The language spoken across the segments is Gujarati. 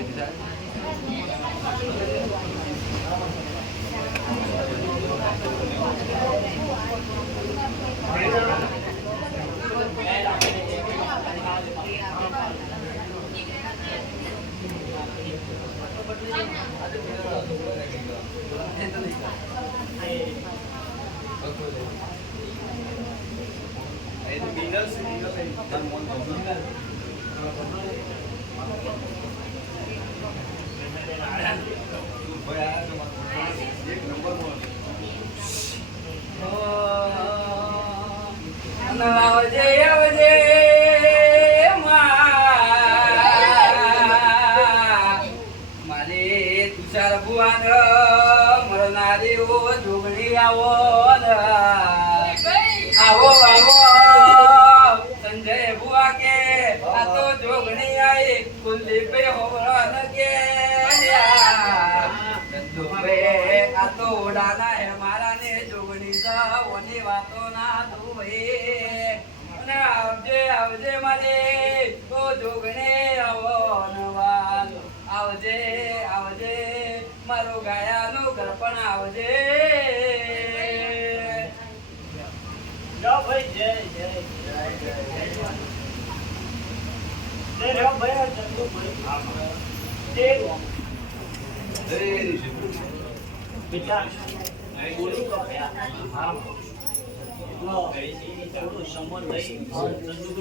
આવી દીધા આવજે આવજે મારે તુષાર ભુવન મરનારી જોગણી આવો. આવો આવો સંજય ભુવા કે આ તો જોગણી આઈ કુલદીપ કે ચંદુભાઈ, આ તો ઓડાના હે મારા ને જોગણી સૌની વાતો ના દુભે અને આવજે આવજે મારે ગાયાનું ઘર આવજે લો ભાઈ આ ચંદુભાઈ તે બેટા બોલું તો ભયા લો થોડું સમન લઈ ચંદુભાઈ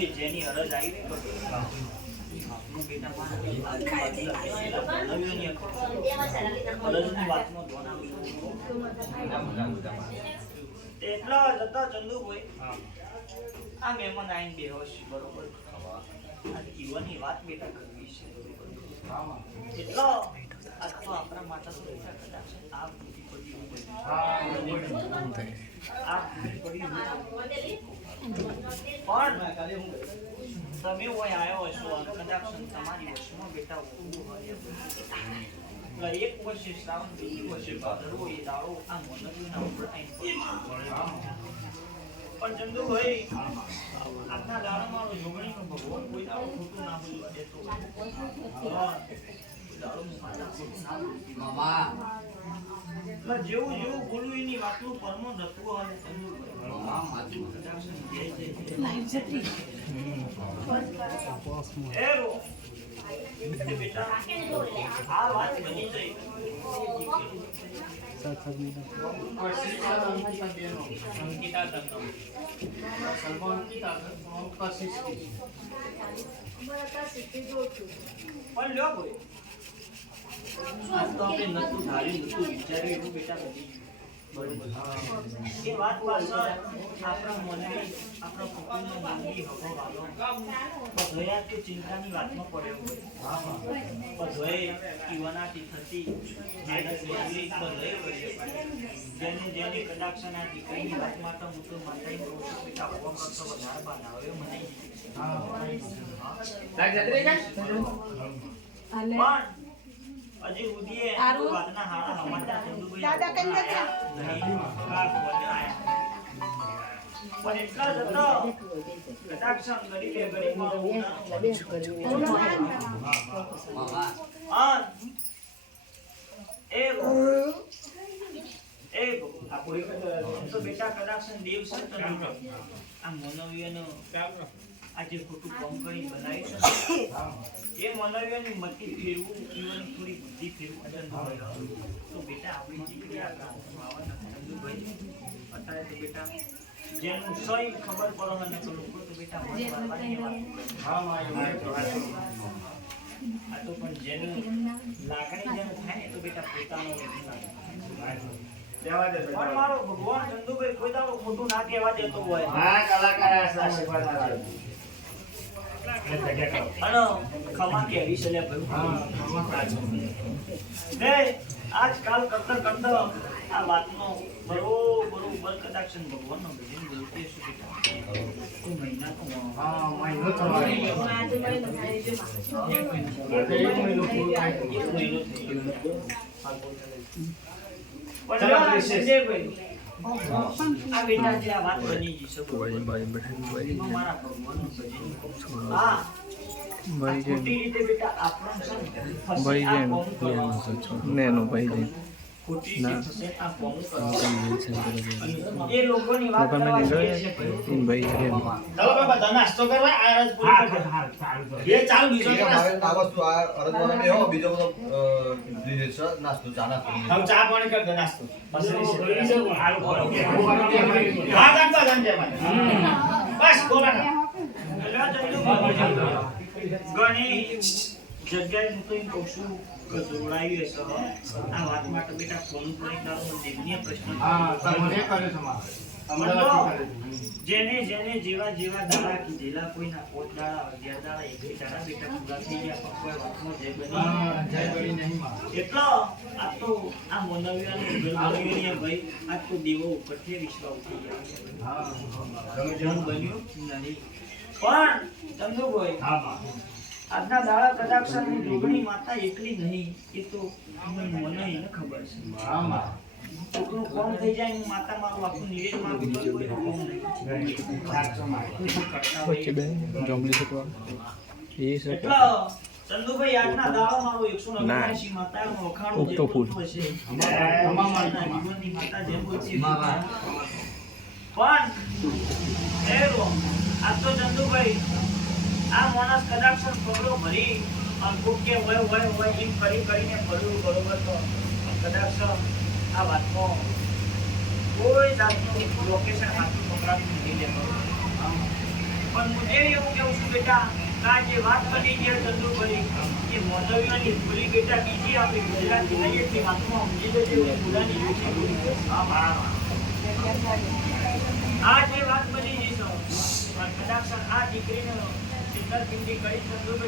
જેની અરજ આવી એટલો જતો ચંદુભાઈ આ મહેમાન આઈને બેહોશ બરોબર? જીવનની વાત બેટા કરવી છે. એટલો આ આપણા માતા તો કદાચ? આ બુદ્ધિ પડી આ બુદ્ધિ પડી પણ તમે હોય આવ્યો હશો અને કદાચ તમારી વશમાં બેટા હોય. એક વર્ષે શ્રાવણ, બીજી વર્ષે ભાદરવો, એ દાડો આ મોનવીના ઉપર પડ્યો. પણ ચંદુભાઈ આજના દાડામાં જોગણીનો ભગવાન કોઈ દાડો ખોટું ના બોલવા દેતો હા. કોઈ દાડો માતા ખોટું ના બોલતી. મામા જેવું જેવું બોલું એની વાતનું પરમો ચંદુભાઈ જય. એ પણ લ્યો આજ તો આપણે નતું ધાર્યું નતું વિચાર્યું એવું બેટા ગયું. એ વાત પાછળ આપણા મનની આપણા કુટુંબનો મનની હવો વાલો બધોયા કે ચિંતાની વાતમાં પડ્યો વેચવી બધોય કરીએ જેને જેને કદાચ આ દીકરીની વાતમાં તો હું તો માતાની હોવા કરતો વધારે બનાવ્યો મને. પણ હજી ઉદીએ? વાતના હારા ચંદુભાઈ દાદા કઈ. પણ એટલા કટાક્ષણ એ એ. તો બેટા કટાક્ષણ દેવ તને. આ મનોવીયનો જે ખોટું કામ કરી બનાવી એ મનોવીયની મતિ ફેરવું જીવન થોડી બુદ્ધિ ફેરવું પસંદ તો બેટા આપણી દીકરી આપણા ચંદુભાઈ, અત્યારે તો બેટા જેનું સહી ખબર પડો ને તો તો બેટા મારવાની વાત આ તો પણ જેનું લાગણી જેમ થાય ને તો બેટા પોતાનો પણ મારો ભગવાન ચંદુભાઈ કોઈ દાડો ખોટું ના કહેવા દેતો હોય. અને ખમા કેવી છે લે ભાઈ ને આજકાલ કરતા કરતા આ વાતનો બરોબર બરોબર કદાચ ભગવાનનો ભજન બોલતે શું બેટા તું મહિના તો એક મહિનો થઈ ગયો. પણ આ બેટા જે આ વાત બની ગઈ છે બરોબર. એમાં મારા ભગવાનનું ભજન. હા ભાઈ છે ખોટી રીતે બેટા આપણને છે ને ફસાઈ ભાઈ આ છે કોમ કરવાનું. નેનો ભાઈ છે ખોટી રીતે ના. ફસાઈ આ કોમ કરવાનું. ભાઈ અને એ લોકોની વાત તમે કરવાની નીકળો એ છે ભાઈ. ઈન ભાઈ છે ચાલો બાબા તમે નાસ્તો કરવા આ રસ પૂરી કરજો. એ ચાલુ બીજો બીજો નાસ્તો. મારે આ વસ્તુ આ અરજવાનો બે હો, બીજો બધો અ, જે છે નાસ્તો ચા નાસ્તો. હવે ચા પાણી કરજો નાસ્તો. હા જાણતા જાણતા મારે. બસ બોલા ના. ઘણી જગ્યાએ હું તો એમ કહું છું જોડાયું આ વાત માટે બેટા ફોન કરી તારો નિર્ણય પ્રશ્ન જેને જેને જેવા જેવા દાડા કીધેલા કોઈના પોત દાડા અગિયાર દાડા એક દાડા બેટા પૂરા થઈ ગયા. પણ કોઈ વાતમાં જય બની એટલો આ તો આ મોનવિયાનો ભાઈ. આ તો દેવો ઉપરથી વિશ્વા ઉઠી ગયા. હા બન્યું નહીં? પણ ચંદુભાઈ આજના દાડા કદાચની જોગણી માતા એકલી નહીં એ તો મને એને ખબર છે. છોકરું કોમ થઈ જાય હું માતા મારું આખું નિવેદ ચંદુભાઈ આજના દાડો મારો એકસો નવ્યાસી વખાણું હશે. માતાના જીવનની માતા જેમ પણ આ તો ચંદુભાઈ આ માણસ કદાચ પગલો ભરી અંકુટ કે હોય હોય હોય એમ કરી કરીને ભર્યું બરોબર તો. કદાચ આ વાતમાં કોઈ જાતનું લોકેશન હાથું પકડાતું નથી લેતો પણ હું એ એવું કેવું છું, બેટા, આ જે વાત કરી છે ચંદુભાઈ એ મોદવીઓની ભૂલી બેટા બીજી આપણી ગુજરાતી નહીં એટલી વાતમાં સમજી લેજે એ ભૂલાની યુથી ભૂલી આ મારા આ જે વાત બની છે કદાચ આ દીકરીને છેતરપિંડી કરી ચંદુભાઈ